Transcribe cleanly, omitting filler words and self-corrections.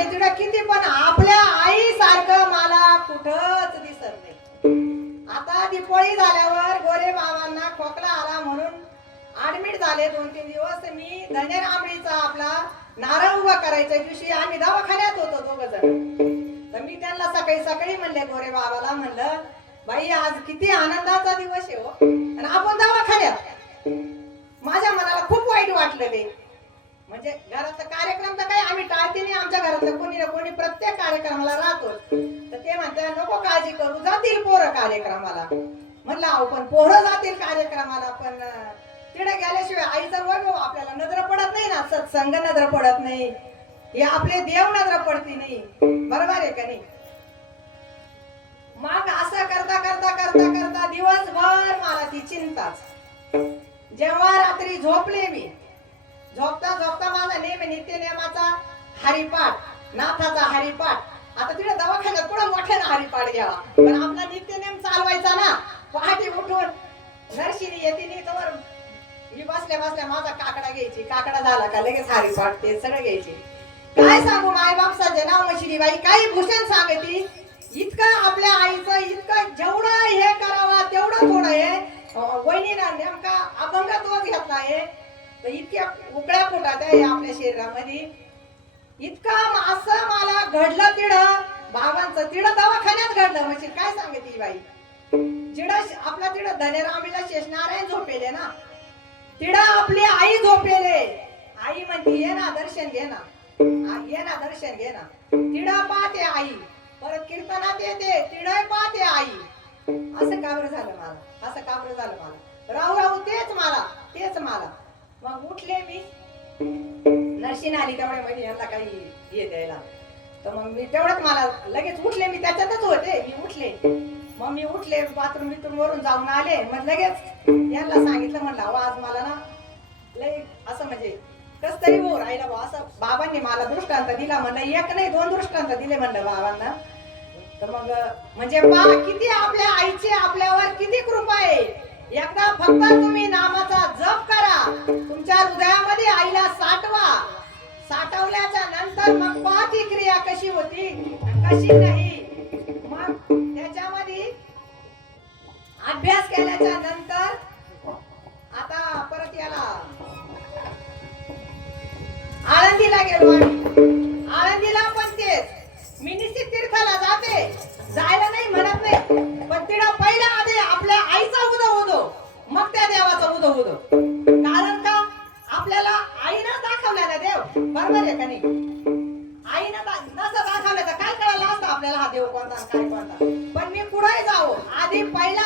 झाले तिला किती, पण आपल्या आई सारखं मला कुठंच दिसत नाही. आता दिपोळी झाल्यावर गोरे बाबांना खोकला आला म्हणून ऍडमिट झाले 2-3 दिवस. मी धनेर आंबळीचा आपला नारळ उभा करायच्या दिवशी आम्ही दवाखान्यात होतो 2 जण. तर मी त्यांना सकाळी सकाळी म्हणले गोरे बाबाला, म्हणलं बाई आज किती आनंदाचा दिवस आहे हो, आणि आपण दवाखान्यात. माझ्या मनाला खूप वाईट वाटलं ते. म्हणजे घरातला कार्यक्रम तर काही आम्ही टाळते नाही, आमच्या घरातलं कोणी ना कोणी प्रत्येक कार्यक्रमाला राहतो. तर ते म्हणते नको काळजी करू, जातील पोरं कार्यक्रमाला. म्हणलं अहो पण पोरं जातील कार्यक्रमाला, पण तिकडे गेल्याशिवाय आईचा वैभव आपल्याला नजर पडत नाही ना, सत्संग नजर पडत नाही, हे आपले देव नजर पडती नाही. बरोबर आहे का नाही? मग असं करता करता करता करता दिवसभर मला ती चिंताच. जेव्हा रात्री झोपले मी, झोपता झोपता माझा नेहमी नित्यनेमाचा हरिपाठ, नाथाचा हरिपाठ. आता तिकडे दवाखान्यात पुढे मोठ्यानं हरिपाठ घ्यावा, पण आपला नित्यनेम चालवायचा ना. पहाटे उठून नरशिनी येते नाही तर मी बसल्या बसल्या माझा काकडा घ्यायची, काकडा झाला का लगेच हरिपाठ ते सगळं घ्यायची. काय सांगू माय बापसाचे नाव मशिनी बाई काही भूषण सांगती. इतकं आपल्या आईचं इतकं जेवढं हे करावा तेवढं थोडं आहे. वहिनीला नेमका अभंग तोच घेतला आहे, तर इतक्या उकळ्या पोटात आहे आपल्या शरीरामध्ये. इतकं असं मला घडलं तिडं बाबांचं, तिडं दवाखान्यात घडलं. म्हणजे काय सांगते बाई, जिडं आपला तिडं धनेरामीला शेषनारायण झोपेले ना, तिडं आपली आई झोपेले. आई म्हणते ये ना दर्शन घे ना, ये ना दर्शन घे ना. तिडं पाहते आई, परत कीर्तनात येते तिडं पाहते आई. असं का बरं झालं मला, असं का बरं झालं मला, राहू राहू तेच मला, तेच मला. मग उठले मी, नर्सिंग आली त्यामुळे म्हणजे यांना काही हे द्यायला, तर मग मी तेवढंच मला लगेच उठले. मी त्याच्यातच होते, मी उठले. मग मी उठले, बाथरूम बिथरूम वरून जाऊन आले. मग लगेच यांना सांगितलं, म्हणलं अहो आज मला ना लय असं म्हणजे कस तरी हो राहिला बा. असं बाबांनी मला दृष्टांत दिला, म्हणलं 1 नाही 2 दृष्टांत दिले म्हणलं बाबांना. तर मग म्हणजे पा किती आपल्या आईची आपल्यावर किती कृपा आहे. एकदा फक्त तुम्ही नामाचा जप करा, तुमच्या हृदयामध्ये आईला साठवा. साठवल्याच्या नंतर मग पहा ती क्रिया कशी होती कशी नाही. मग त्याच्यामध्ये अभ्यास केल्याच्या नंतर आता परत याला आळंदीला गेलो आम्ही. आळंदीला पण तेच, मी निश्चित तीर्थाला जाते, जायला नाही म्हणत नाही, पण तिला पहिला आधी आपल्या आईचा उदो उदो, मग त्या देवाचा उदो उदो. कारण का आपल्याला आईनं दाखवला ना देव, बरोबर आहे का नाही? आईनं नसं दाखवलं तर काय कळालं असतं आपल्याला हा देव कोणता काय कोणता. पण मी पुढे जाऊ, आधी पहिला